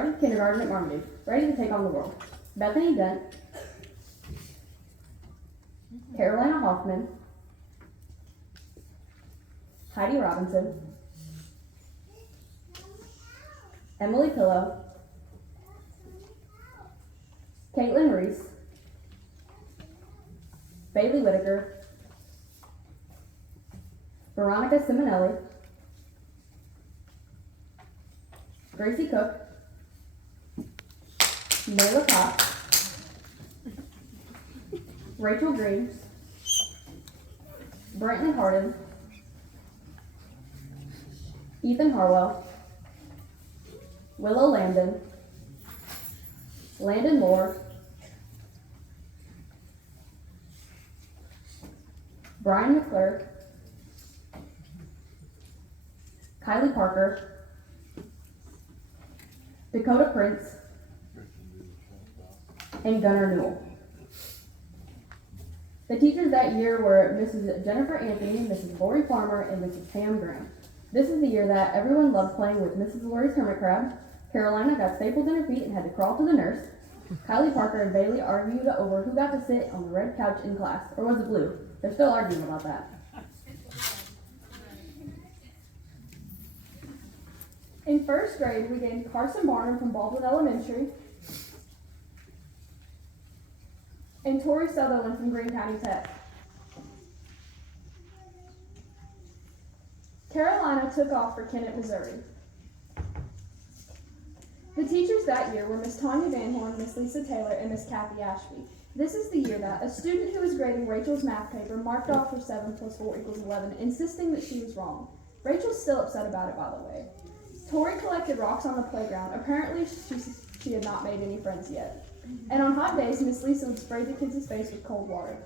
kindergarten at Marmaduke, ready to take on the world. Bethany Dent, Carolina Hoffman, Heidi Robinson, Emily Pillow, Caitlin Reese, Bailey Whitaker, Veronica Simonelli, Gracie Cook, Layla Cox, Rachel Greaves, Brantley Hardin, Ethan Harwell, Willow Landon, Landon Moore, Brian McClure, Kylie Parker, Dakota Prince, and Gunnar Newell. The teachers that year were Mrs. Jennifer Anthony, Mrs. Lori Farmer, and Mrs. Pam Graham. This is the year that everyone loved playing with Mrs. Lori's hermit crab. Carolina got staples in her feet and had to crawl to the nurse. Kylie Parker and Bailey argued over who got to sit on the red couch in class, or was it blue? They're still arguing about that. In first grade, we gained Carson Barnum from Baldwin Elementary and Tori Sutherland from Greene County Tech. Carolina took off for Kennett, Missouri. The teachers that year were Miss Tanya Van Horn, Miss Lisa Taylor, and Miss Kathy Ashby. This is the year that a student who was grading Rachel's math paper marked off her 7 + 4 = 11, insisting that she was wrong. Rachel's still upset about it, by the way. Tori collected rocks on the playground. Apparently, she had not made any friends yet. And on hot days, Miss Lisa would spray the kids' face with cold water.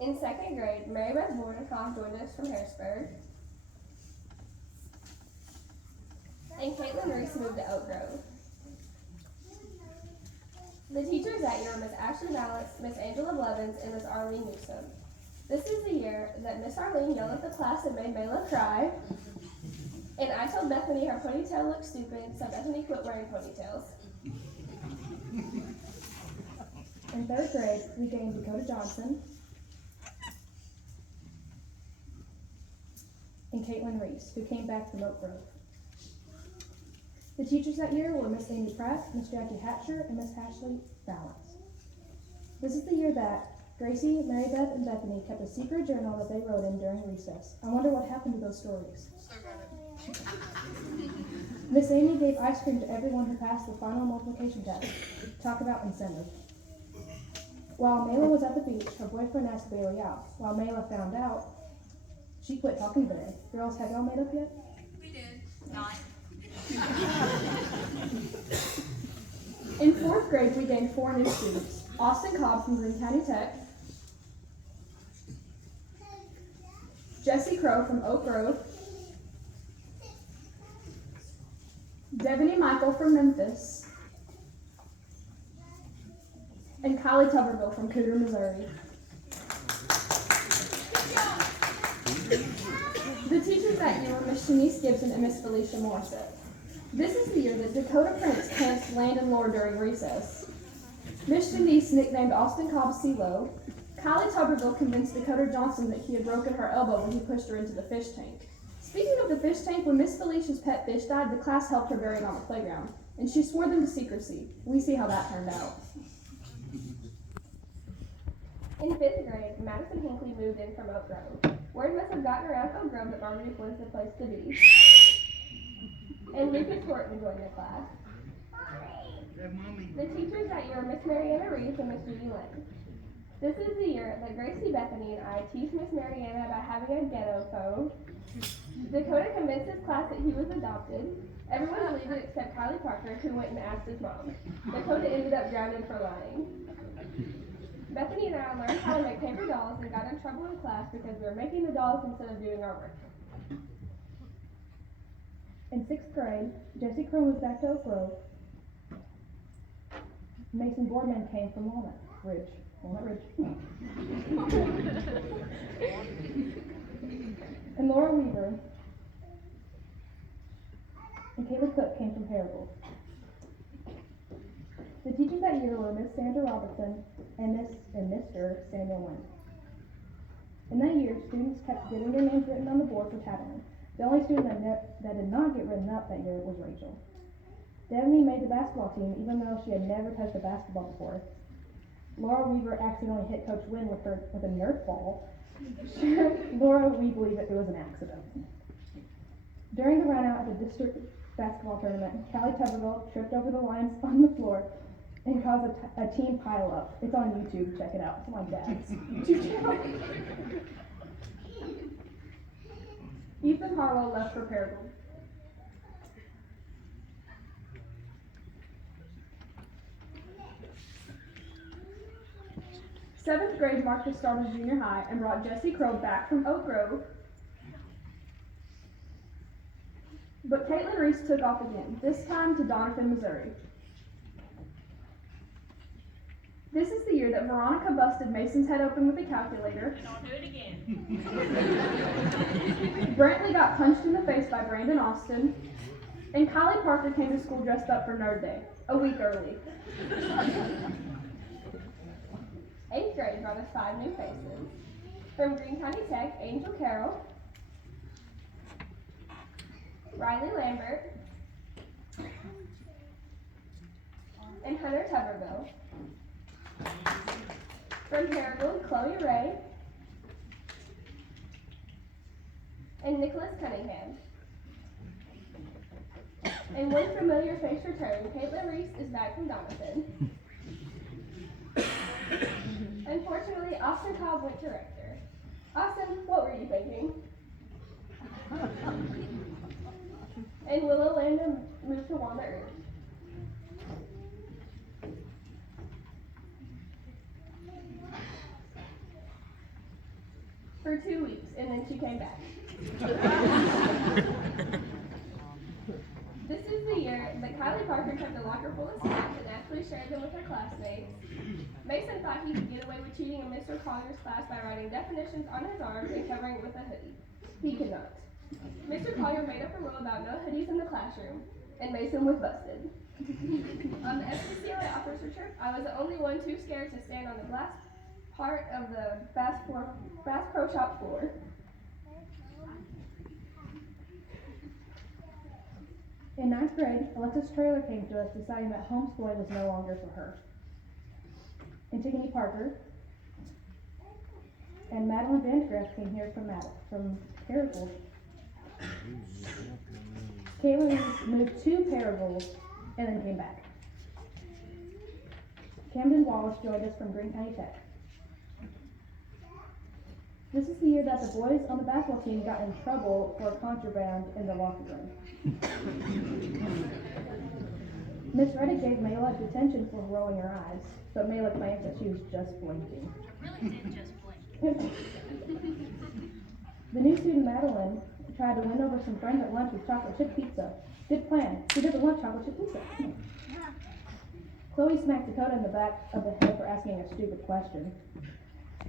In second grade, Mary Beth Vornikoff joined us from Harrisburg. And Caitlin Reese moved to Oak Grove. The teachers that year were Miss Ashley Valance, Miss Angela Blevins, and Miss Arlene Newsom. This is the year that Miss Arlene yelled at the class and made Mayla cry. And I told Bethany her ponytail looked stupid, so Bethany quit wearing ponytails. In third grade, we gained Dakota Johnson and Caitlin Reese, who came back from Oak Grove. The teachers that year were Miss Amy Pratt, Miss Jackie Hatcher, and Miss Ashley Balance. This is the year that Gracie, Mary Beth, and Bethany kept a secret journal that they wrote in during recess. I wonder what happened to those stories. Miss Amy gave ice cream to everyone who passed the final multiplication test. Talk about incentive. While Mayla was at the beach, her boyfriend asked Bailey out. While Mayla found out, she quit talking to Bailey. Girls, have y'all made up yet? We did. Not. In fourth grade, we gained 4 new students. Austin Cobb from Greene County Tech, Jesse Crow from Oak Grove, Devony Michael from Memphis, and Kylie Tuberville from Cooter, Missouri. The teachers that year were Miss Shanice Gibson and Miss Felicia Morissette. This is the year that Dakota Prince camped Landon Lord during recess. Miss Shanice nicknamed Austin Cobb CeeLo. Kylie Tuberville convinced Dakota Johnson that he had broken her elbow when he pushed her into the fish tank. Speaking of the fish tank, when Miss Felicia's pet fish died, the class helped her bury it on the playground, and she swore them to secrecy. We see how that turned out. In 5th grade, Madison Hinckley moved in from Oak Grove. Word must have gotten around Oak Grove that Marmaduke was the place to be. And Lucas Horton joined the class. The teachers that year were Miss Mariana Reese and Miss Judy Lynn. This is the year that Gracie, Bethany, and I teased Miss Mariana about having a ghetto phone. Dakota convinced his class that he was adopted. Everyone believed it except Kylie Parker, who went and asked his mom. Dakota ended up grounded for lying. Bethany and I learned how to make paper dolls and got in trouble in class because we were making the dolls instead of doing our work. In 6th grade, Jesse Crow moved back to Oak Grove. Mason Boardman came from Walnut Ridge. And Laura Weaver and Kayla Cook came from Paragould. The teachers that year were Miss Sandra Robertson and Mr. Samuel Wynn. In that year, students kept getting their names written on the board for tattling. The only student that did not get written up that year was Rachel. Devaney made the basketball team even though she had never touched a basketball before. Laura Weaver accidentally hit Coach Wynn with a Nerf ball. Laura, we believe it was an accident. During the run out of the district basketball tournament, Callie Tuberville tripped over the lines on the floor and caused a team pile up. It's on YouTube, check it out. It's my dad's YouTube channel. Ethan Harlow left for Paragould. Seventh grade marked the start of junior high and brought Jesse Crow back from Oak Grove. But Caitlin Reese took off again, this time to Doniphan, Missouri. This is the year that Veronica busted Mason's head open with a calculator. And I'll do it again. Brantley got punched in the face by Brandon Austin. And Kylie Parker came to school dressed up for Nerd Day, a week early. 8th grade brought us 5 new faces. From Greene County Tech, Angel Carroll, Riley Lambert, and Hunter Tuberville. From Paragould, Chloe Ray, and Nicholas Cunningham. And one familiar face return, Caitlin Reese is back from Doniphan. Unfortunately, Austin Cobb went to Rector. Austin, what were you thinking? And Willow Landon moved to Walnut Ridge. For 2 weeks, and then she came back. This is the year that Kylie Parker kept a locker full of snacks and actually shared them with her classmates. Mason thought he could get away with cheating in Mr. Collier's class by writing definitions on his arms and covering it with a hoodie. He could not. Mr. Collier made up a rule about no hoodies in the classroom, and Mason was busted. On the FCCLA officer trip, I was the only one too scared to stand on the glass part of the Bass Pro Shop floor. In 9th grade, Alexis Traylor came to us deciding that homeschooling was no longer for her. Antigone Parker and Madeline Vandegrift came here from Paragould. Caitlin moved to Paragould and then came back. Camden Wallace joined us from Greene County Tech. This is the year that the boys on the basketball team got in trouble for contraband in the locker room. Miss Reddick gave Mayla detention for rolling her eyes, but Mayla claims that she was just blinking. Really did just blink. The new student Madeline tried to win over some friends at lunch with chocolate chip pizza. Good plan. She doesn't want chocolate chip pizza. Chloe smacked Dakota in the back of the head for asking a stupid question.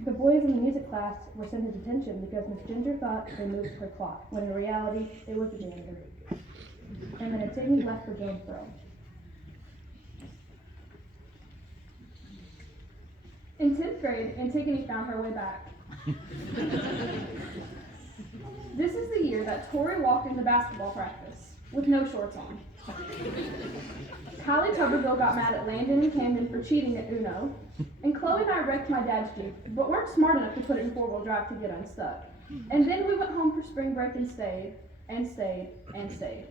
The boys in the music class were sent to detention because Miss Ginger thought they moved her clock, when in reality, it was the janitor. And then Antigone left for Jonesboro. In 10th grade, Antigone found her way back. This is the year that Tori walked into basketball practice with no shorts on. Kylie Tuberville got mad at Landon and Camden for cheating at Uno, and Chloe and I wrecked my dad's Jeep, but weren't smart enough to put it in 4-wheel drive to get unstuck. And then we went home for spring break and stayed, and stayed, and stayed.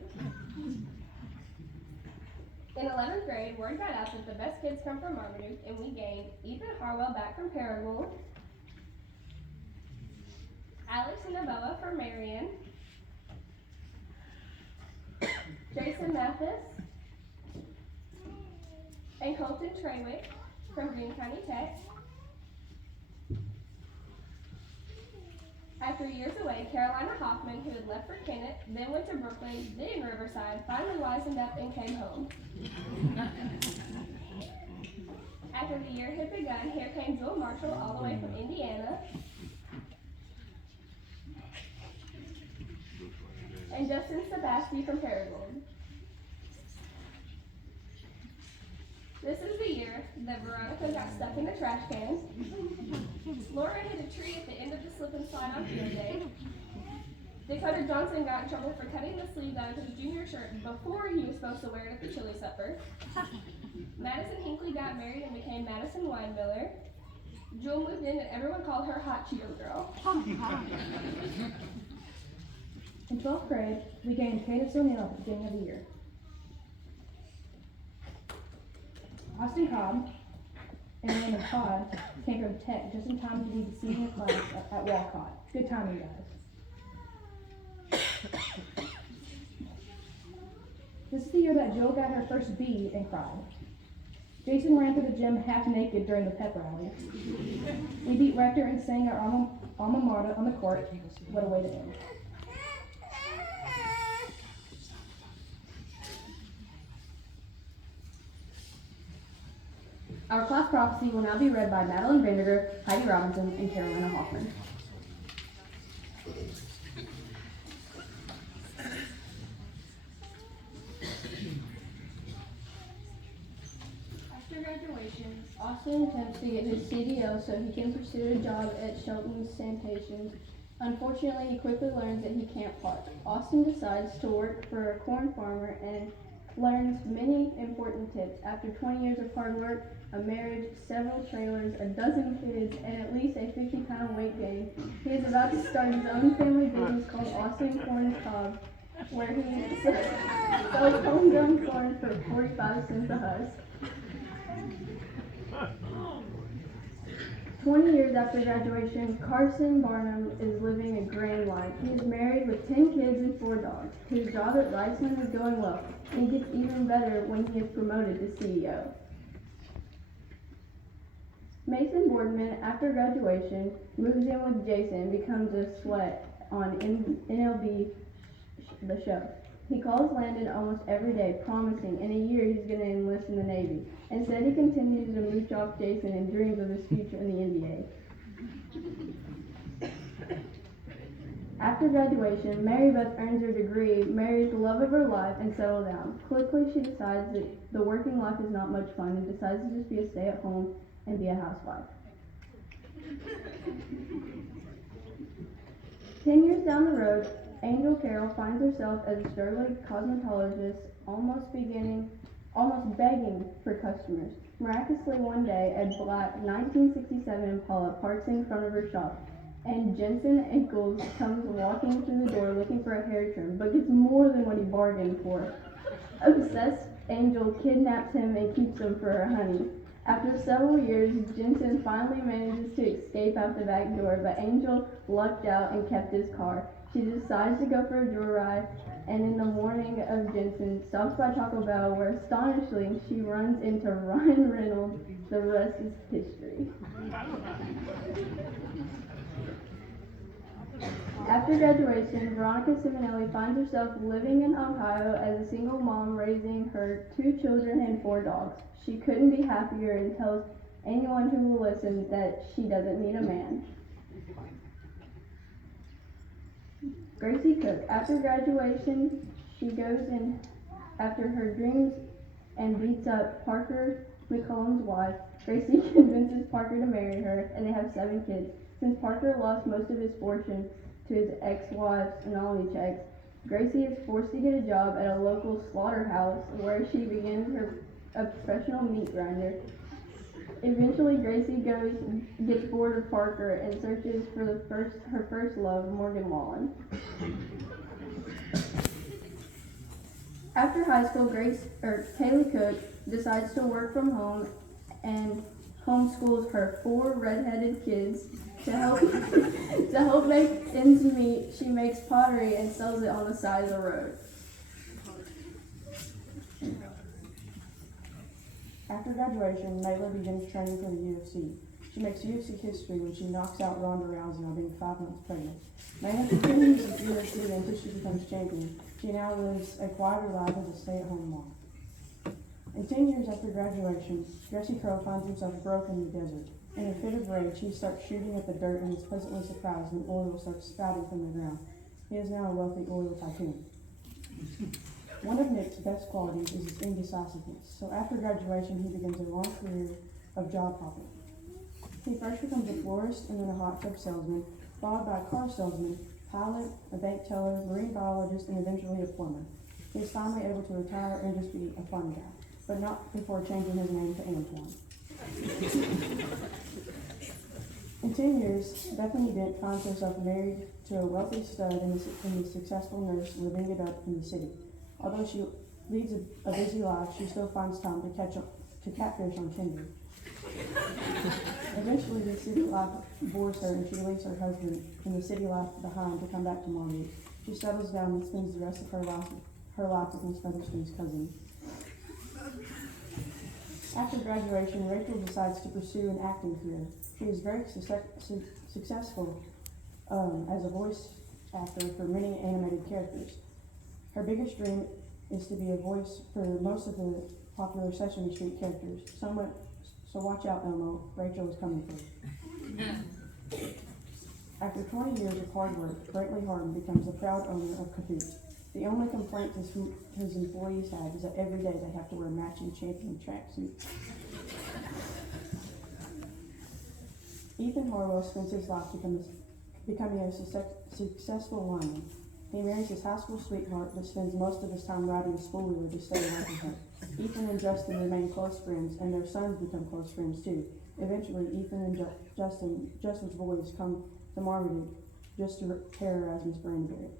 In 11th grade, word got out that the best kids come from Marmaduke, and we gained Ethan Harwell back from Paragould, Alex and Abella from Marion, Jason Mathis, and Colton Treywick from Greene County Tech. After years away, Carolina Hoffman, who had left for Kennett, then went to Brooklyn, then in Riverside, finally wisened up and came home. After the year had begun, here came Joel Marshall all the way from Indiana, and Justin Sebasti from Paragould. that Veronica got stuck in the trash can. Laura hit a tree at the end of the slip and slide on field day. Dakota Johnson got in trouble for cutting the sleeve down to his junior shirt before he was supposed to wear it at the chili supper. Madison Hinckley got married and became Madison Weinmiller. Jewel moved in and everyone called her Hot Cheeto Girl. In 12th grade, we gained Candace O'Neill at the beginning of the year. Austin Cobb and Raymond Todd came from Tech just in time to be the senior class at Walcott. Good timing, guys. This is the year that Jill got her first B and cried. Jason ran through the gym half naked during the pep rally. We beat Rector and sang our alma mater on the court. What a way to end. Our class prophecy will now be read by Madeline Vanderger, Heidi Robinson, and Carolina Hoffman. After graduation, Austin attempts to get his CDL so he can pursue a job at Shelton's Sanitation. Unfortunately, he quickly learns that he can't park. Austin decides to work for a corn farmer and learns many important tips. After 20 years of hard work, a marriage, several trailers, a dozen kids, and at least a 50-pound weight gain, he is about to start his own family business called Austin Corn Cob, where he sells homegrown corn for 45 cents a husk. 20 years after graduation, Carson Barnum is living a grand life. He is married with 10 kids and 4 dogs. His job at Riceland is going well, and he gets even better when he is promoted to CEO. Mason Boardman, after graduation, moves in with Jason and becomes a sweat on NLB, the show. He calls Landon almost every day, promising in a year he's going to enlist in the Navy. Instead, he continues to mooch off Jason and dreams of his future in the NBA. After graduation, Mary Beth earns her degree, marries the love of her life, and settles down. Quickly, she decides that the working life is not much fun and decides to just be a stay-at-home and be a housewife. 10 years down the road, Angel Carroll finds herself as a struggling cosmetologist, almost begging for customers. Miraculously, one day, a black 1967 Impala parks in front of her shop, and Jensen Ackles comes walking through the door looking for a hair trim, but gets more than what he bargained for. Obsessed, Angel kidnaps him and keeps him for her honey. After several years, Jensen finally manages to escape out the back door, but Angel lucked out and kept his car. She decides to go for a joyride, and in the morning of Jensen stops by Taco Bell, where astonishingly she runs into Ryan Reynolds. The rest is history. After graduation, Veronica Simonelli finds herself living in Ohio as a single mom raising her 2 children and 4 dogs. She couldn't be happier and tells anyone who will listen that she doesn't need a man. Gracie Cook. After graduation, she goes in after her dreams and beats up Parker McCollum's wife. Gracie convinces Parker to marry her, and they have 7 kids. Since Parker lost most of his fortune to his ex-wife's anomaly checks, Gracie is forced to get a job at a local slaughterhouse where she begins a professional meat grinder. Eventually, Gracie gets bored of Parker and searches for her first love, Morgan Wallen. After high school, Kaylee Cook decides to work from home and homeschools her 4 redheaded kids. To help make ends meet, she makes pottery and sells it on the side of the road. After graduation, Layla begins training for the UFC. She makes UFC history when she knocks out Ronda Rousey while being 5 months pregnant. Layla continues with UFC until she becomes champion. She now lives a quieter life as a stay-at-home mom. And 10 years after graduation, Jesse Crow finds himself broke in the desert. In a fit of rage, he starts shooting at the dirt and is pleasantly surprised when oil starts spouting from the ground. He is now a wealthy oil tycoon. One of Nick's best qualities is his indecisiveness. So after graduation, he begins a long career of job hopping. He first becomes a florist and then a hot tub salesman, followed by a car salesman, pilot, a bank teller, marine biologist, and eventually a plumber. He is finally able to retire and just be a fun guy, but not before changing his name to Antoine. In 10 years, Bethany Dent finds herself married to a wealthy stud and a successful nurse living it up in the city. Although she leads a busy life, she still finds time to catfish on Tinder. Eventually, the city life bores her and she leaves her husband in the city life behind to come back to Marmaduke. She settles down and spends the rest of her life with Miss Featherston's cousin. After graduation, Rachel decides to pursue an acting career. She is very successful as a voice actor for many animated characters. Her biggest dream is to be a voice for most of the popular Sesame Street characters. So watch out, Elmo. Rachel is coming for you. After 20 years of hard work, Bradley Harden becomes the proud owner of Kahoot. The only complaint his employees have is that every day they have to wear matching champion tracksuits. Ethan Harwell spends his life becoming a successful lineman. He marries his high school sweetheart, but spends most of his time riding a spool-wheeler to stay away from her. Ethan and Justin remain close friends, and their sons become close friends too. Eventually, Ethan and Justin's boys come to Marmaduke just to terrorize Miss Brandyberry.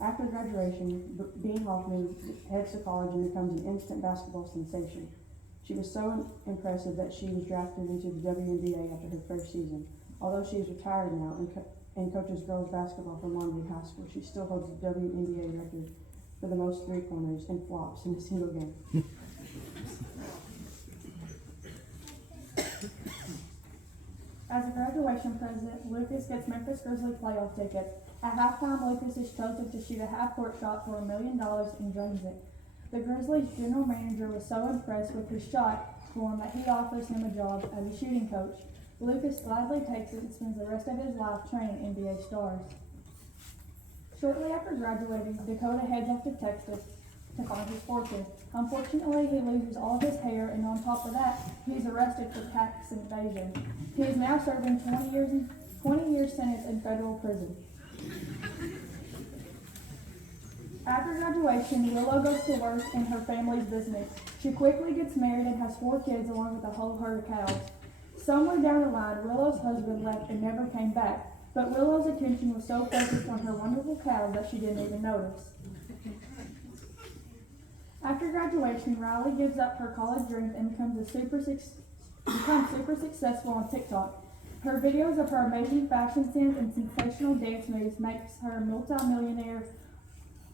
After graduation, Bean Hoffman heads to college and becomes an instant basketball sensation. She was so impressive that she was drafted into the WNBA after her first season. Although she is retired now and coaches girls basketball for Marmaduke High School, she still holds the WNBA record for the most three-pointers and flops in a single game. As a graduation present, Lucas gets Memphis Grizzlies playoff tickets. At halftime, Lucas is chosen to shoot a half-court shot for $1 million and drains it. The Grizzlies' general manager was so impressed with his shot form that he offers him a job as a shooting coach. Lucas gladly takes it and spends the rest of his life training NBA stars. Shortly after graduating, Dakota heads off to Texas to find his fortune. Unfortunately, he loses all of his hair, and on top of that, he's arrested for tax evasion. He is now serving 20 years sentence in federal prison. After graduation, Willow goes to work in her family's business. She quickly gets married and has 4 kids along with a whole herd of cows. Somewhere down the line, Willow's husband left and never came back, but Willow's attention was so focused on her wonderful cows that she didn't even notice. After graduation, Riley gives up her college dreams and becomes super successful on TikTok. Her videos of her amazing fashion sense and sensational dance moves makes her a multi-millionaire.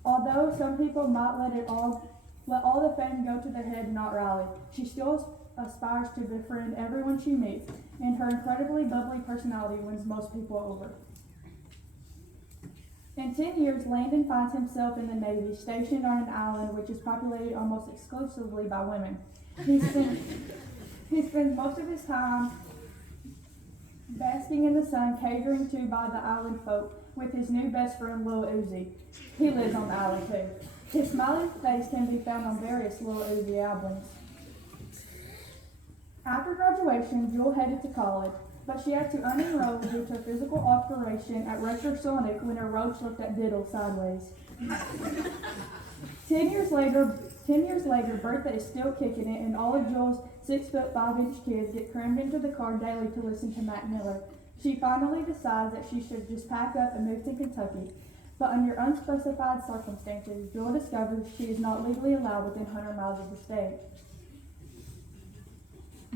Although some people might let all the fame go to their head, not Riley. She still aspires to befriend everyone she meets, and her incredibly bubbly personality wins most people over. In 10 years, Landon finds himself in the Navy, stationed on an island which is populated almost exclusively by women. He spends most of his time basking in the sun, catering to by the island folk, with his new best friend, Lil Uzi. He lives on the island too. His smiling face can be found on various Lil Uzi albums. After graduation, Jewel headed to college, but she had to unenroll due to a physical alteration at Retro Sonic when her roach looked at Diddle sideways. 10 years later, Bertha is still kicking it, and all of Jewel's 6'5" kids get crammed into the car daily to listen to Mac Miller. She finally decides that she should just pack up and move to Kentucky, but under unspecified circumstances, Jewel discovers she is not legally allowed within 100 miles of the state.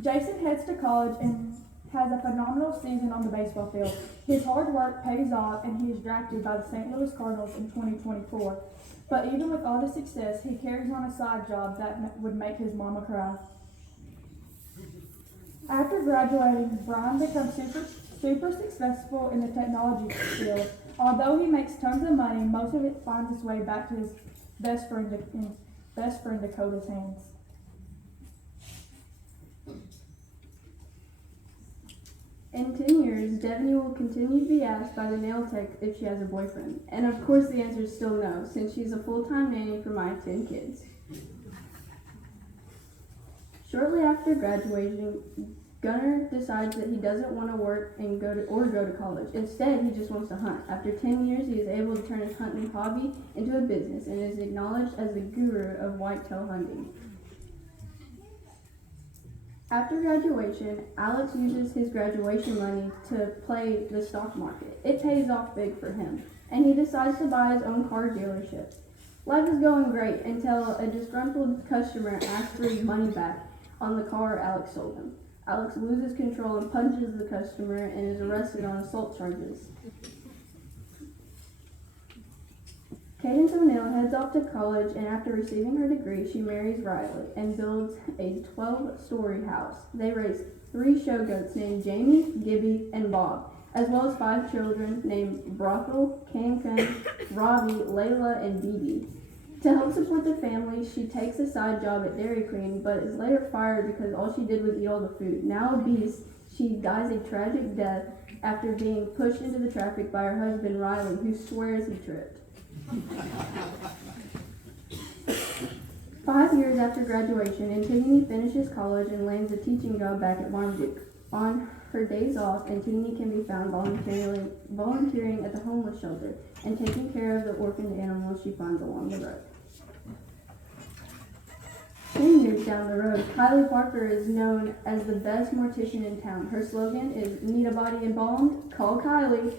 Jason heads to college and has a phenomenal season on the baseball field. His hard work pays off, and he is drafted by the St. Louis Cardinals in 2024. But even with all the success, he carries on a side job that would make his mama cry. After graduating, Brian becomes super successful in the technology field. Although he makes tons of money, most of it finds its way back to his best friend Dakota's hands. In 10 years, Devaney will continue to be asked by the nail tech if she has a boyfriend. And of course the answer is still no, since she's a full-time nanny for my 10 kids. Shortly after graduating, Gunnar decides that he doesn't want to work and go to college. Instead, he just wants to hunt. After 10 years, he is able to turn his hunting hobby into a business and is acknowledged as the guru of whitetail hunting. After graduation, Alex uses his graduation money to play the stock market. It pays off big for him, and he decides to buy his own car dealership. Life is going great until a disgruntled customer asks for his money back on the car Alex sold him. Alex loses control and punches the customer and is arrested on assault charges. Cadence O'Neill heads off to college, and after receiving her degree, she marries Riley and builds a 12-story house. They raise 3 show goats named Jamie, Gibby, and Bob, as well as 5 children named Brothel, Cancun, Robbie, Layla, and Dee. To help support the family, she takes a side job at Dairy Queen, but is later fired because all she did was eat all the food. Now obese, she dies a tragic death after being pushed into the traffic by her husband Riley, who swears he tripped. 5 years after graduation, Antigone finishes college and lands a teaching job back at Marmaduke. On her days off, Antigone can be found volunteering at the homeless shelter and taking care of the orphaned animals she finds along the road. 10 years down the road, Kylie Parker is known as the best mortician in town. Her slogan is "Need a body embalmed? Call Kylie."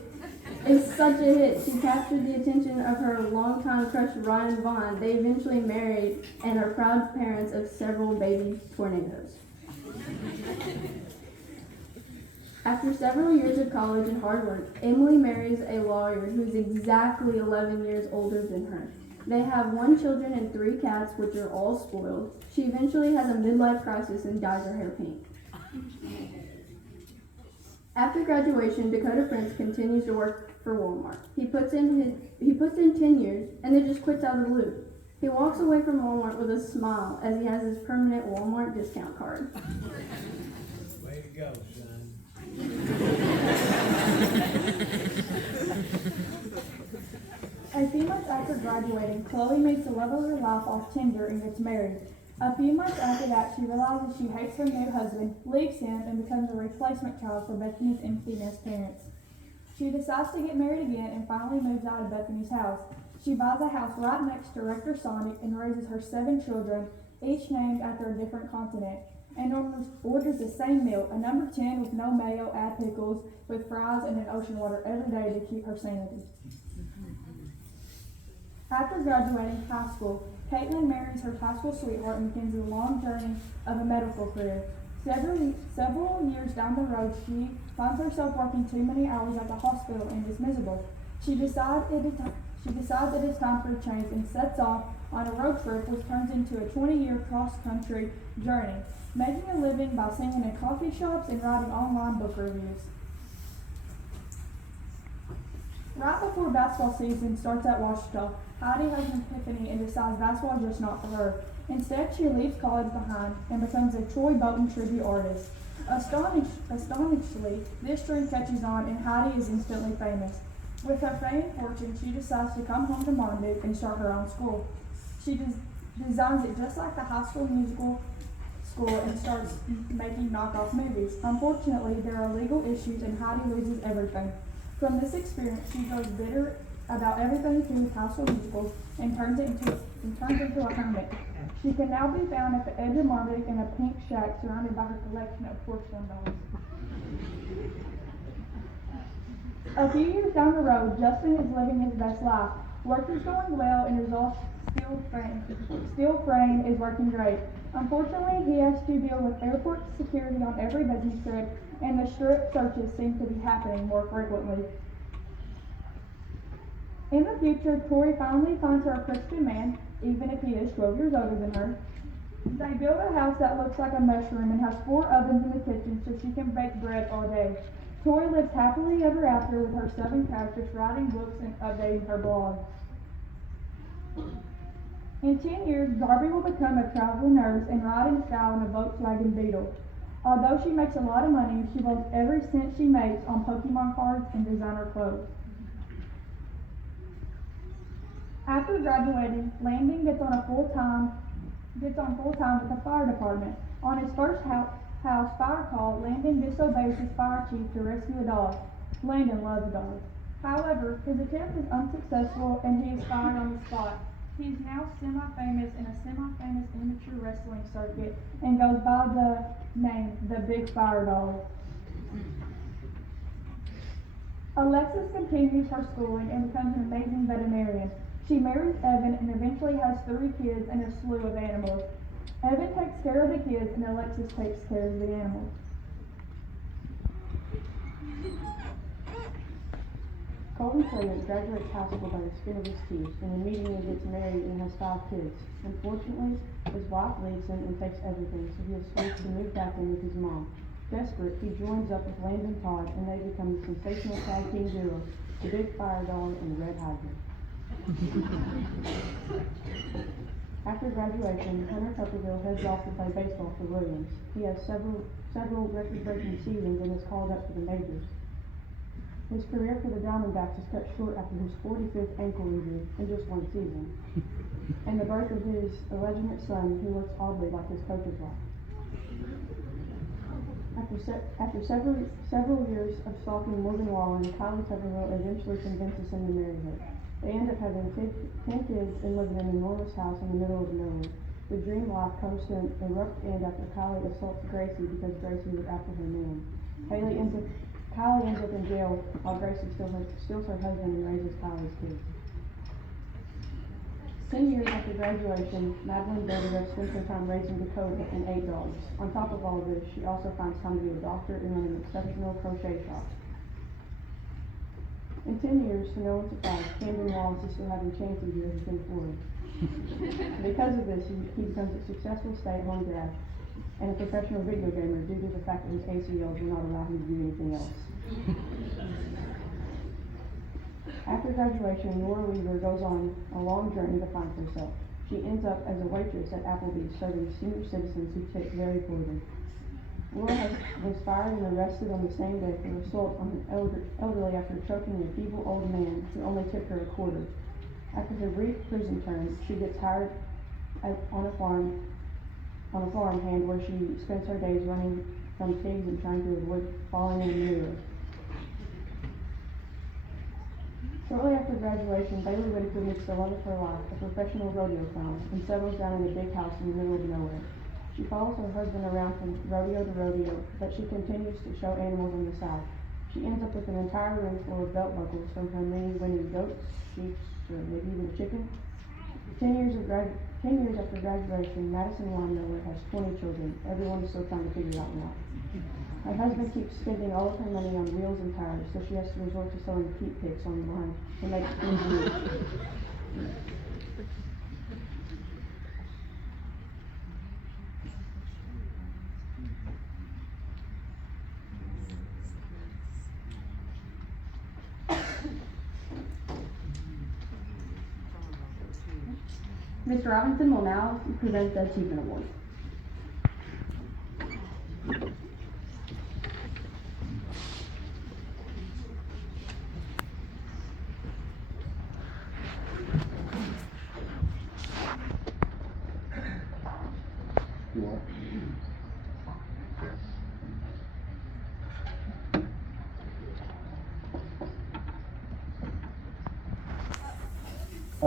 It's such a hit. She captured the attention of her longtime crush Ryan Vaughn. They eventually married and are proud parents of several baby tornadoes. After several years of college and hard work, Emily marries a lawyer who's exactly 11 years older than her. They have 1 child and 3 cats, which are all spoiled. She eventually has a midlife crisis and dyes her hair pink. After graduation, Dakota Prince continues to work for Walmart. He puts in 10 years and then just quits out of the loop. He walks away from Walmart with a smile as he has his permanent Walmart discount card. Way to go, son. A few months after graduating, Chloe meets the love of her life off Tinder and gets married. A few months after that, she realizes she hates her new husband, leaves him, and becomes a replacement child for Bethany's empty nest parents. She decides to get married again and finally moves out of Bethany's house. She buys a house right next to Rector Sonic and raises her 7 children, each named after a different continent, and orders the same meal, a number 10 with no mayo, add pickles, with fries and an ocean water every day to keep her sanity. After graduating high school, Caitlin marries her high school sweetheart and begins a long journey of a medical career. Several years down the road, she finds herself working too many hours at the hospital and is miserable. She decides that it's time for a change and sets off on a road trip which turns into a 20-year cross-country journey, making a living by singing in coffee shops and writing online book reviews. Right before basketball season starts at Washita, Heidi has an epiphany and decides basketball is just not for her. Instead, she leaves college behind and becomes a Troy Bolton tribute artist. Astonishingly, this dream catches on and Heidi is instantly famous. With her fame and fortune, she decides to come home to Marmaduke and start her own school. She designs it just like the High School Musical school and starts making knockoff movies. Unfortunately, there are legal issues and Heidi loses everything. From this experience, she grows bitter about everything to do with High School Musicals and turns into a hermit. She can now be found at the edge of Marmaduke in a pink shack surrounded by her collection of porcelain dolls. A few years down the road, Justin is living his best life. Work is going well and his steel frame is working great. Unfortunately, he has to deal with airport security on every business trip, and the strip searches seem to be happening more frequently. In the future, Tori finally finds her a Christian man, even if he is 12 years older than her. They build a house that looks like a mushroom and has 4 ovens in the kitchen so she can bake bread all day. Tori lives happily ever after with her 7 cats, just writing books and updating her blog. In 10 years, Darby will become a travel nurse and ride in style in a Volkswagen Beetle. Although she makes a lot of money, she blows every cent she makes on Pokemon cards and designer clothes. After graduating, Landon gets on a full-time gets on full-time with the fire department. On his first house fire call, Landon disobeys his fire chief to rescue a dog. Landon loves dogs. However, his attempt is unsuccessful and he is fired on the spot. He is now semi-famous in a semi-famous amateur wrestling circuit and goes by the name the Big Fire Dog. Alexis continues her schooling and becomes an amazing veterinarian. She marries Evan and eventually has 3 kids and a slew of animals. Evan takes care of the kids and Alexis takes care of the animals. Colton Sawyer graduates high school by the skin of his teeth and immediately gets married and has 5 kids. Unfortunately, his wife leaves him and takes everything, so he is forced to move back in with his mom. Desperate, he joins up with Landon Todd and they become the sensational tag team duo, the Big Fire Dog and the Red Hydrant. After graduation, Hunter Tuckerville heads off to play baseball for Williams. He has several record-breaking seasons and is called up to the majors. His career for the Diamondbacks is cut short after his 45th ankle injury in just 1 season, and the birth of his illegitimate son, who looks oddly like his coach's wife. After several years of stalking Morgan Wallen, Kylie Tuckerville eventually convinces him to marry her. They end up having 10 kids and live in an enormous house in the middle of nowhere. The dream life comes to an abrupt end after Kylie assaults Gracie because Gracie was after her man. Kylie ends up in jail while Gracie steals her husband and raises Kylie's kids. 10 years after graduation, Madeline Berger spends her time raising Dakota and 8 dogs. On top of all of this, she also finds time to be a doctor and run an exceptional crochet shop. In 10 years, to no one's surprise, Camden Wallace is still having chances years within Florida. Because of this, he becomes a successful stay-at-home dad and a professional video gamer due to the fact that his ACLs will not allow him to do anything else. After graduation, Laura Weaver goes on a long journey to find herself. She ends up as a waitress at Applebee's serving senior citizens who tip very poorly. Laura was fired and arrested on the same day for assault on an elderly after choking a feeble old man who only tipped her a quarter. After her brief prison term, she gets hired on a farm hand where she spends her days running from pigs and trying to avoid falling in the manure. Shortly after graduation, Bailey Whitaker meets the love of her life, a professional rodeo clown, and settles down in a big house in the middle of nowhere. She follows her husband around from rodeo to rodeo, but she continues to show animals in the South. She ends up with an entire room full of belt buckles from her many winning goats, sheep, or maybe even a chicken. 10 years after graduation, Madison Weinmiller has 20 children. Everyone is still trying to figure out why. Her husband keeps spending all of her money on wheels and tires, so she has to resort to selling feet pics online to make ends meet. Mr. Robinson will now present the Achievement Award.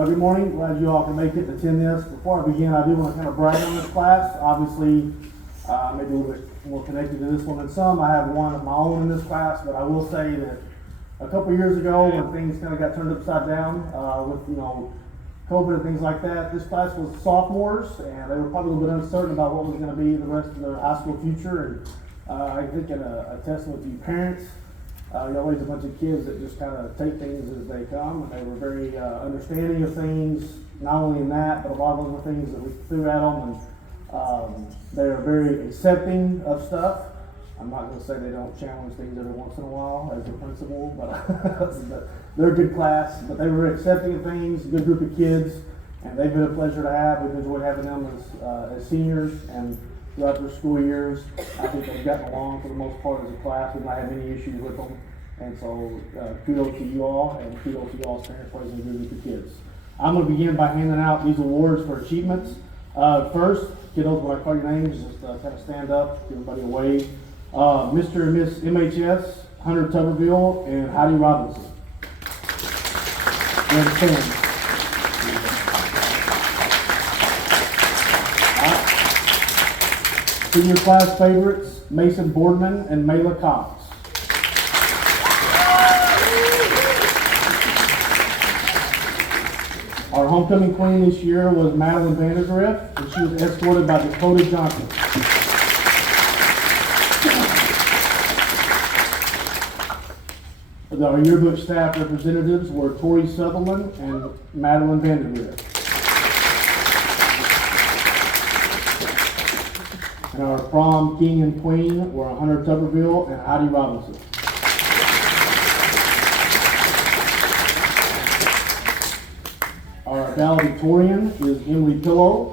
Good morning. Glad you all can make it and attend this. Before I begin, I do want to kind of brag on this class. Obviously, maybe a little bit more connected to this one than some. I have one of my own in this class, but I will say that a couple years ago, when things kind of got turned upside down with COVID and things like that, this class was sophomores, and they were probably a little bit uncertain about what was going to be the rest of their high school future. And I think in a testament to you parents. Y'all raised a bunch of kids that just kind of take things as they come, and they were very understanding of things, not only in that, but a lot of other things that we threw at them, and they are very accepting of stuff. I'm not going to say they don't challenge things every once in a while as a principal, but they're a good class, but they were accepting of things, good group of kids, and they've been a pleasure to have. We've enjoyed having them as seniors, and throughout their school years, I think they've gotten along for the most part as a class. We might have any issues with them. And so kudos to you all, and kudos to y'all's parents raising a good group of kids. I'm going to begin by handing out these awards for achievements. First, kiddos, when I call your names, just kind of stand up, give everybody a wave. Mr. and Miss MHS, Hunter Tuberville, and Heidi Robinson. You understand? Senior class favorites, Mason Boardman and Mayla Cox. Our homecoming queen this year was Madeline Vandergriff, and she was escorted by Dakota Johnson. Our yearbook staff representatives were Tori Sutherland and Madeline Vandergriff. And our prom king and queen were Hunter Tuberville and Heidi Robinson. Our valedictorian is Emily Pillow.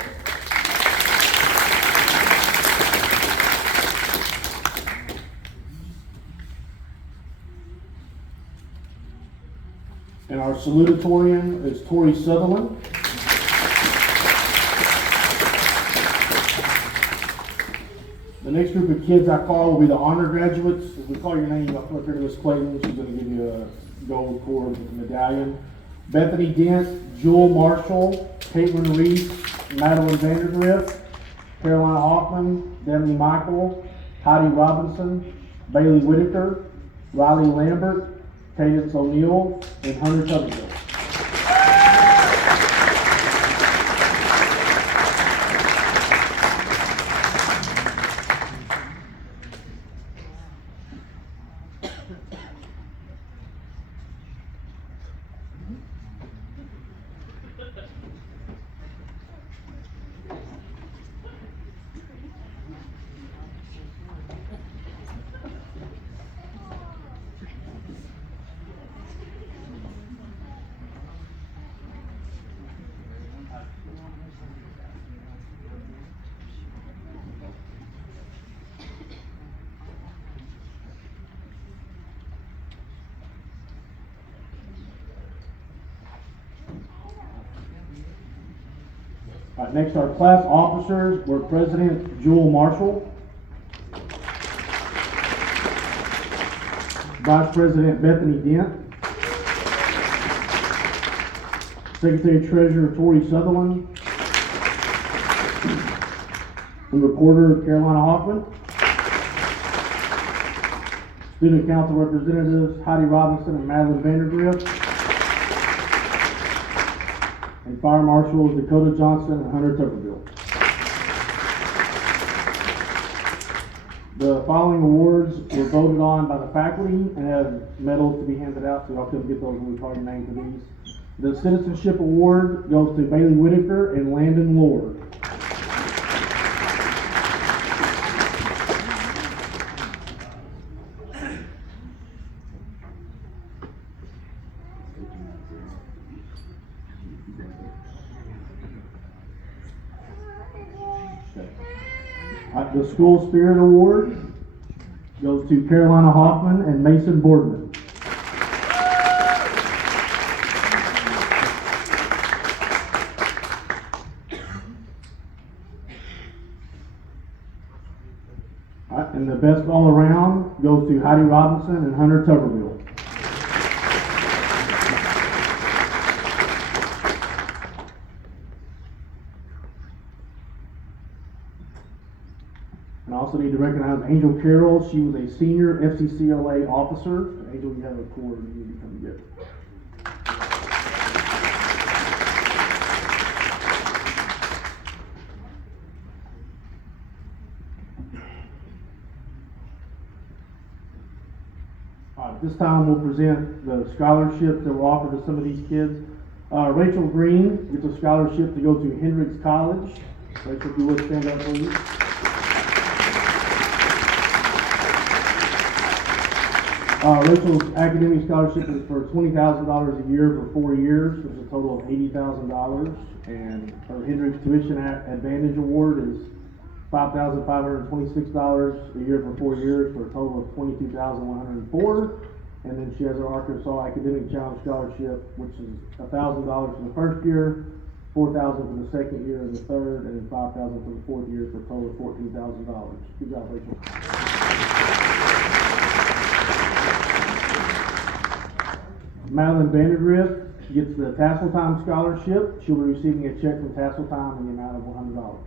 And our salutatorian is Tori Sutherland. The next group of kids I call will be the honor graduates. If we call your name, I'll come up here to Miss Clayton. She's going to give you a gold cord with a medallion. Bethany Dent, Jewel Marshall, Caitlin Reese, Madeline Vandergriff, Carolina Hoffman, Demi Michael, Heidi Robinson, Bailey Whitaker, Riley Lambert, Cadence O'Neill, and Hunter Tuberville. All right, next, our class officers were President Jewel Marshall, Vice President Bethany Dent, Secretary Treasurer Tori Sutherland, and Recorder Carolina Hoffman, Student Council Representatives Heidi Robinson and Madeline Vandergriff, and Fire Marshals Dakota Johnson and Hunter Tuberville. The following awards were voted on by the faculty and have medals to be handed out, so y'all can get those when we call your name for these. The Citizenship Award goes to Bailey Whitaker and Landon Lord. The School Spirit Award goes to Carolina Hoffman and Mason Boardman. And the Best All Around goes to Heidi Robinson and Hunter Tuberville. And I also need to recognize Angel Carroll. She was a senior FCCLA officer. Angel, you have a cord you need to come get. At this time, we'll present the scholarships that were offered to some of these kids. Rachel Green gets a scholarship to go to Hendricks College. Rachel, if you would stand up, please. Rachel's academic scholarship is for $20,000 a year for 4 years, which is a total of $80,000. And her Hendricks Tuition Advantage Award is $5,526 a year for 4 years for a total of $22,104. And then she has her Arkansas Academic Challenge Scholarship, which is $1,000 for the first year, $4,000 for the second year and the third, and then $5,000 for the fourth year for a total of $14,000. Good job, Rachel. Madeline Vandergrift gets the Tassel Time Scholarship. She'll be receiving a check from Tassel Time in the amount of $100.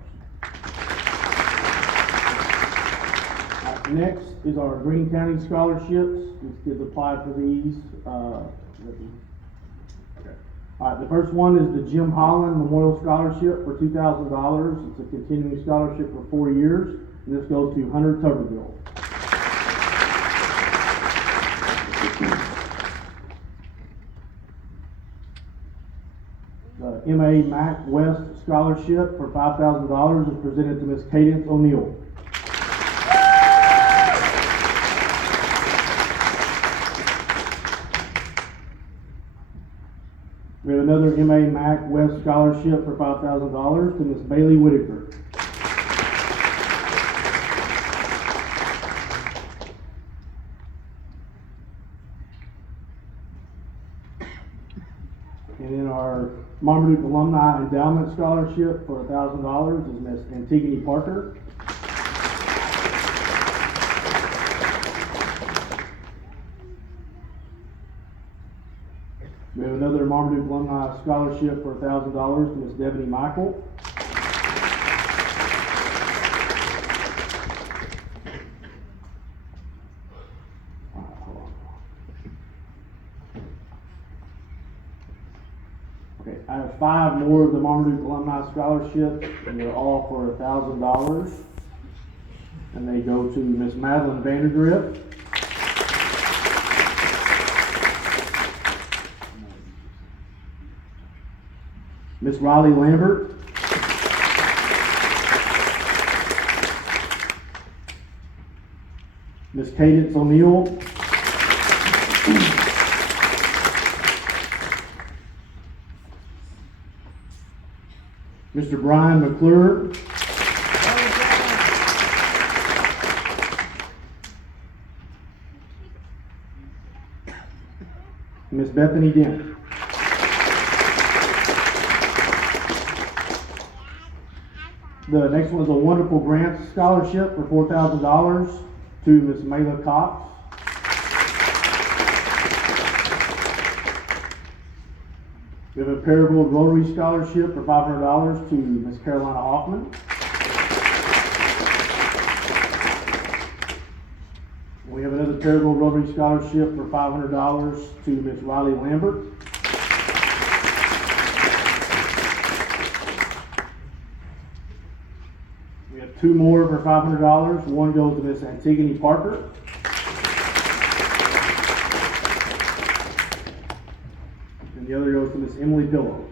Next is our Greene County Scholarships. These kids applied for these. Okay. All right, the first one is the Jim Holland Memorial Scholarship for $2,000. It's a continuing scholarship for 4 years, and this goes to Hunter Tuberville. The M.A. Mac West Scholarship for $5,000 is presented to Miss Cadence O'Neill. We have another M.A. Mac West Scholarship for $5,000 to Miss Bailey Whitaker. And then our Marmaduke Alumni Endowment Scholarship for $1,000 is Miss Antigone Parker. We have another Marmaduke Alumni Scholarship for $1,000 to Miss Devaney Michael. Okay, I have 5 more of the Marmaduke Alumni Scholarships, and they're all for $1,000. And they go to Miss Madeline Vandergrift. Miss Riley Lambert. Miss Cadence O'Neill. Mr. Brian McClure. Miss Bethany Dent. The next one is a Wonderful Grants Scholarship for $4,000 to Miss Mayla Cox. We have a Paragould Rotary Scholarship for $500 to Miss Carolina Hoffman. We have another Paragould Rotary Scholarship for $500 to Miss Riley Lambert. We have 2 more for $500. One goes to Miss Antigone Parker. And the other goes to Miss Emily Pillow.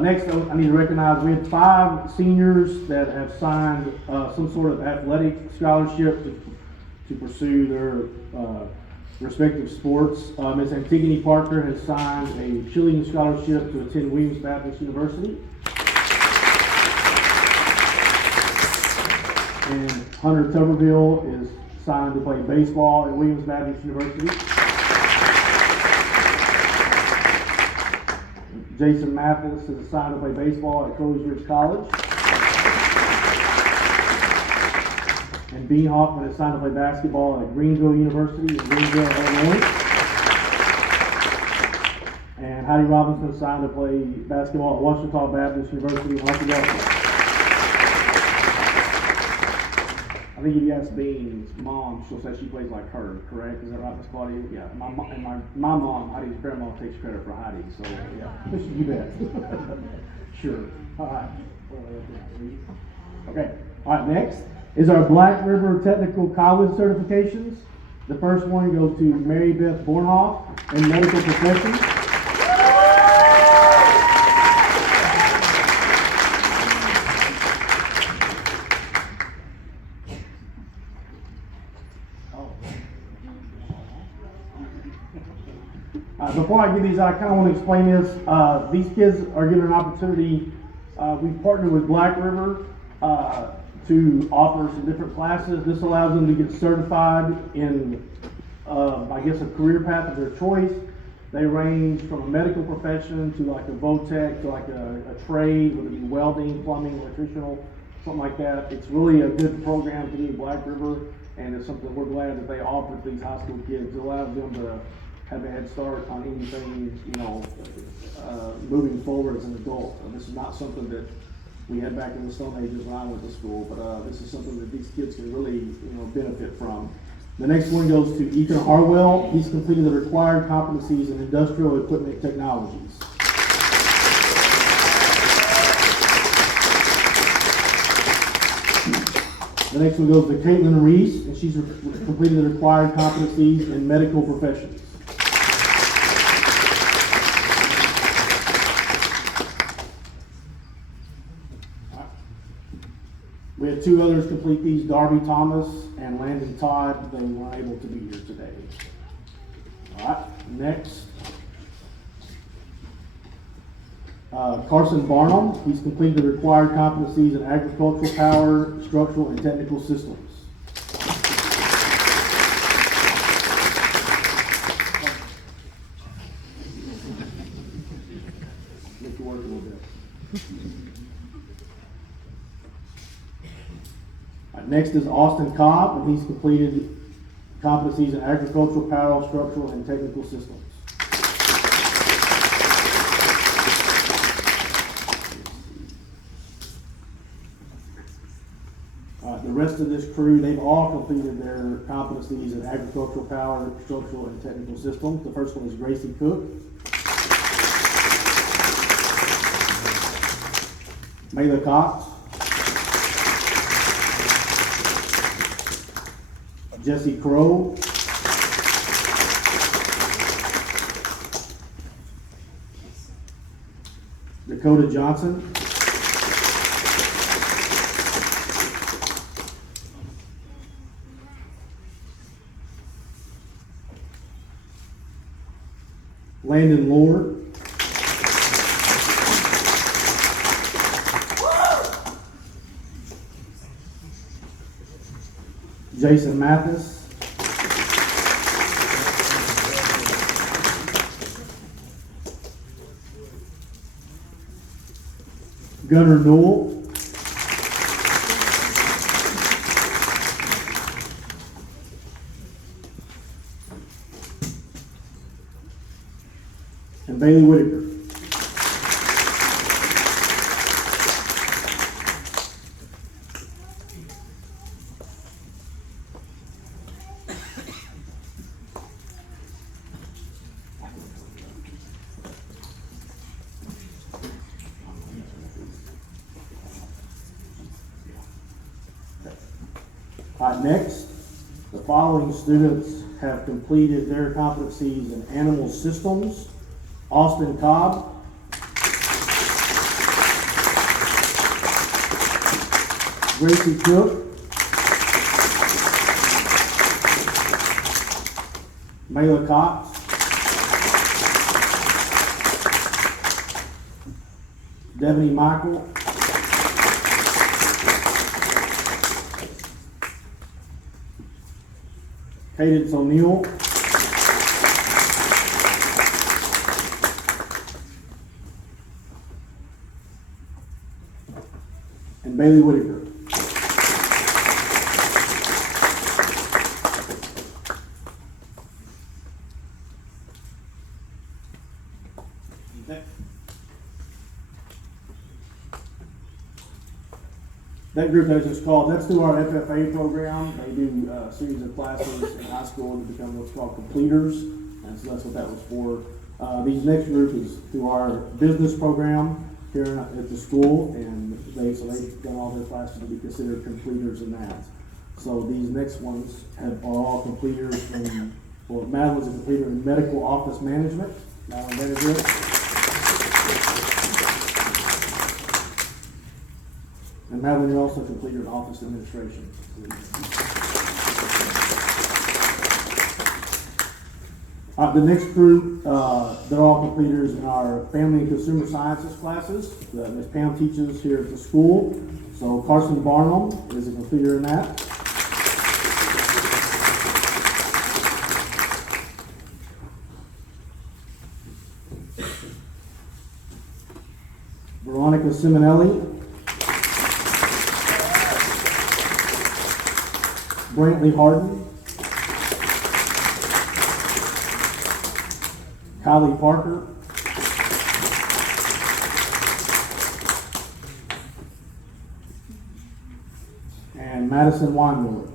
Next, I need to recognize we have 5 seniors that have signed some sort of athletic scholarship to pursue their respective sports. Ms. Antigone Parker has signed a cheerleading scholarship to attend Williams Baptist University. And Hunter Tuberville is signed to play baseball at Williams Baptist University. Jason Mathis is assigned to play baseball at Crow's Ridge College. And Bean Hoffman is signed to play basketball at Greenville University in Greenville, Illinois. And Heidi Robinson is signed to play basketball at Ouachita Baptist University in Arkansas. I think if you ask Bean's mom, she'll say she plays like her, correct? Is that right, Miss Claudia? Yeah, my mom, Heidi's grandma, takes credit for Heidi, so yeah, you bet. Sure. All right. Okay. All right, next is our Black River Technical College certifications. The first one goes to Mary Beth Bornhoff in medical professions. Before I give these, I kind of want to explain this. These kids are given an opportunity. We've partnered with Black River to offer some different classes. This allows them to get certified in, I guess, a career path of their choice. They range from a medical profession to like a VOTEC to like a trade, whether it be welding, plumbing, electrical, something like that. It's really a good program to do in Black River, and it's something we're glad that they offer to these high school kids. It allows them to have a head start on anything, moving forward as an adult. And this is not something that we had back in the Stone Ages when I went to school, but this is something that these kids can really, benefit from. The next one goes to Ethan Harwell. He's completed the required competencies in industrial equipment technologies. The next one goes to Caitlin Reese, and she's completed the required competencies in medical professions. We had two others complete these, Darby Thomas and Landon Todd. They weren't able to be here today. All right, next. Carson Barnum, he's completed the required competencies in agricultural power, structural, and technical systems. Make you work a little bit. Next is Austin Cobb, and he's completed competencies in agricultural, power, structural, and technical systems. The rest of this crew, they've all completed their competencies in agricultural, power, structural, and technical systems. The first one is Gracie Cook. Mayla Cox. Jesse Crow. Dakota Johnson. Landon Lord. Jason Mathis. Gunnar Newell. And Bailey Whitaker. Next, the following students have completed their competencies in animal systems. Austin Cobb, Gracie Cook, Mayla Cox, Devaney Michael, Cadence O'Neill, and Bailey Whitaker. That group that I just called, that's through our FFA program. They do a series of classes in high school to become what's called completers, and so that's what that was for. These next group is through our business program here at the school, and they've done all their classes to be considered completers in that. So these next ones are all completers Madeline's a completer in medical office management. Madeline Vanderbilt. And Madeline, you also completed an office administration. The next group, they're all completers in our family and consumer sciences classes that Ms. Pam teaches here at the school. So So Carson Barnum is a completer in that. Veronica Simonelli. Brantley Harden. Kylie Parker. And Madison Weinmiller.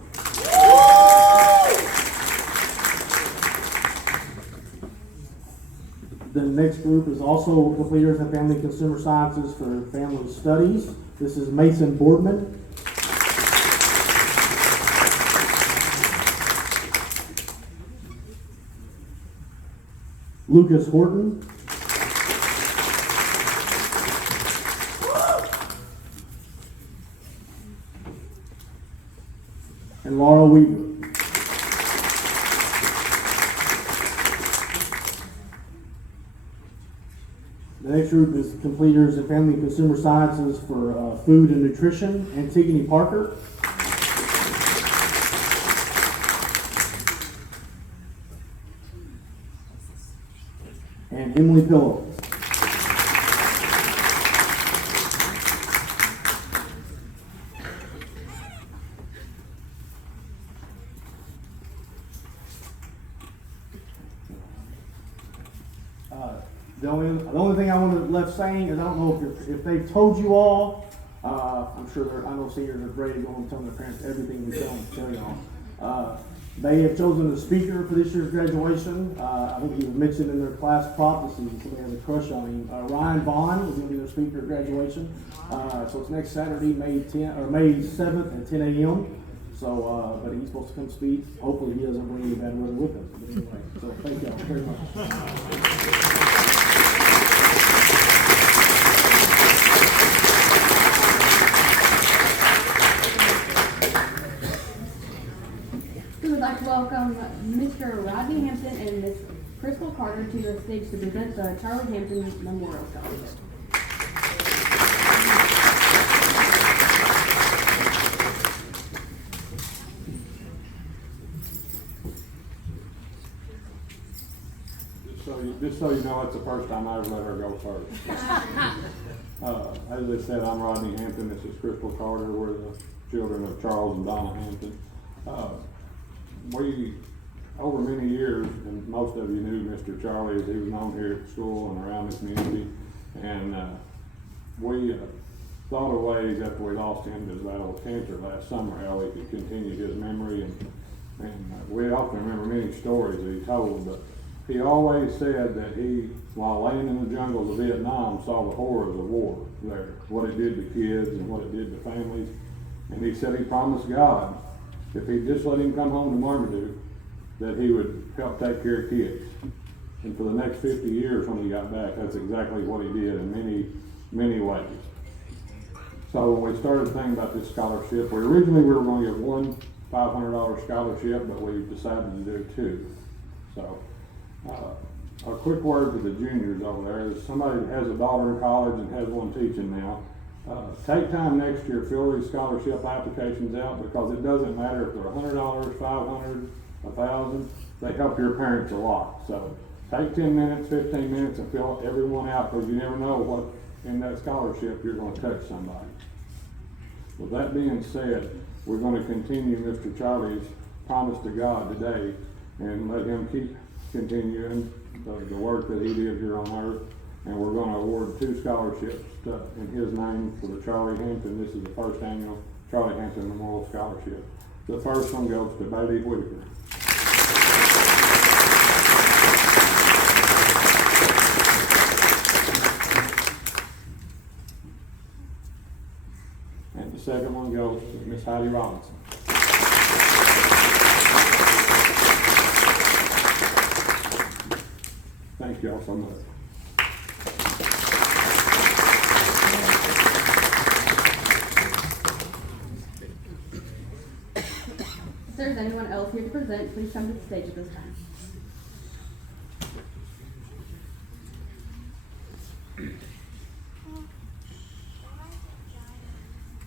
The next group is also completers in Family Consumer Sciences for Family Studies. This is Mason Boardman. Lucas Horton. And Laura Weaver. The next group is completers in Family and Consumer Sciences for Food and Nutrition. Antigone Parker. And Emily Pillow. The only thing I want to left saying is I don't know if they've told you all. I'm sure I know seniors are ready to go and tell their parents everything we tell y'all. They have chosen a speaker for this year's graduation. I think he was mentioned in their class prophecy. Somebody has a crush on him. Ryan Vaughn is going to be their speaker at graduation. So it's next Saturday, May 7th at 10 a.m. So, but he's supposed to come speak. Hopefully he doesn't bring any bad weather with him. But anyway, so thank y'all very much. We would like to welcome Mr. Rodney Hampton and Miss Crystal Carter to the stage to present the Charlie Hampton Memorial Scholarship. Just so you know, it's the first time I've let her go first. As I said, I'm Rodney Hampton. This is Crystal Carter. We're the children of Charles and Donna Hampton. We, over many years, and most of you knew Mr. Charlie as he was known here at school and around the community, and we thought of ways after we lost him to the battle with cancer last summer, how we could continue his memory, and we often remember many stories that he told, but he always said that he, while laying in the jungles of Vietnam, saw the horrors of war there, what it did to kids and what it did to families, and he said he promised God if he'd just let him come home to Marmaduke, that he would help take care of kids. And for the next 50 years when he got back, that's exactly what he did in many, many ways. So when we started thinking about this scholarship, originally we were going to give one $500 scholarship, but we decided to do two. So a quick word to the juniors over there. As somebody that has a daughter in college and has one teaching now, take time next year, fill these scholarship applications out, because it doesn't matter if they're $100, $500, $1,000, they help your parents a lot. So take 10 minutes, 15 minutes and fill everyone out, because you never know what in that scholarship you're going to touch somebody. With that being said, we're going to continue Mr. Charlie's promise to God today and let him keep continuing the work that he did here on earth. And we're going to award 2 scholarships in his name for the Charlie Hampton. This is the first annual Charlie Hampton Memorial Scholarship. The first one goes to Bailey Whitaker. And the second one goes to Miss Heidi Robinson. Thank you all so much. If there's anyone else here to present, please come to the stage at this time.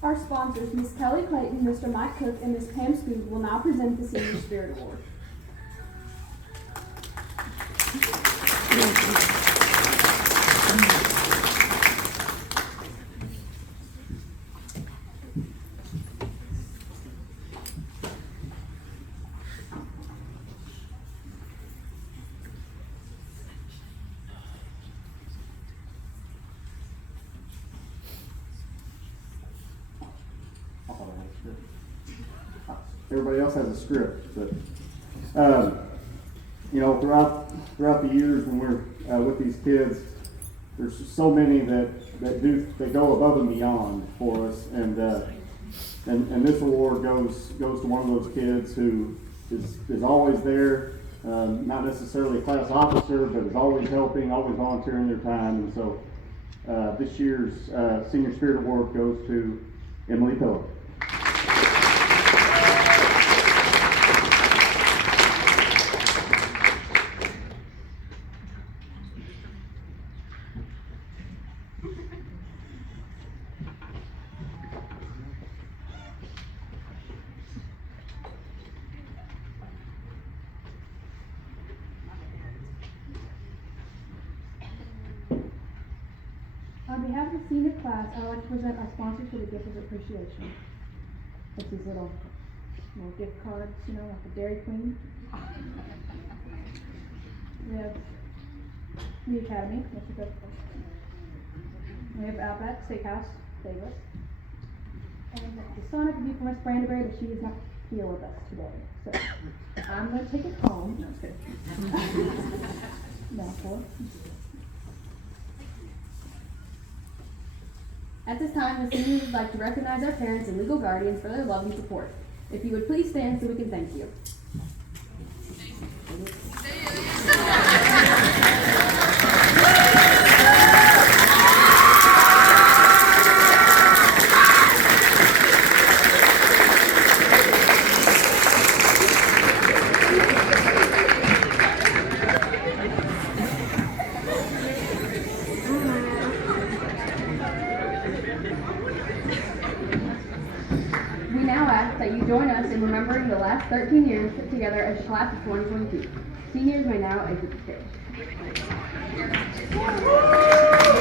Our Our sponsors, Miss Kelly Clayton, Mr. Mike Cook, and Miss Pam Scoot, will now present the Senior Spirit Award. Everybody else has a script, but throughout the years when we're with these kids, there's so many that go above and beyond for us, and this award goes to one of those kids who is always there, not necessarily a class officer, but is always helping, always volunteering their time, and so this year's Senior Spirit Award goes to Emily Pillow. On behalf of the senior class, I would like to present our sponsors for the gift of appreciation. It's these little gift cards, like the Dairy Queen. We have the Academy, that's a good one. We have Outback Steakhouse, Davis. And the Sonic view from Miss Brandenburg, but she is not here with us today. So I'm going to take it home. No, I'm kidding. Now for. At this time, the seniors would like to recognize our parents and legal guardians for their love and support. If you would please stand so we can thank you. We now ask that you join us in remembering the last 13 years put together as a class of 2022. Seniors may now exit the stage.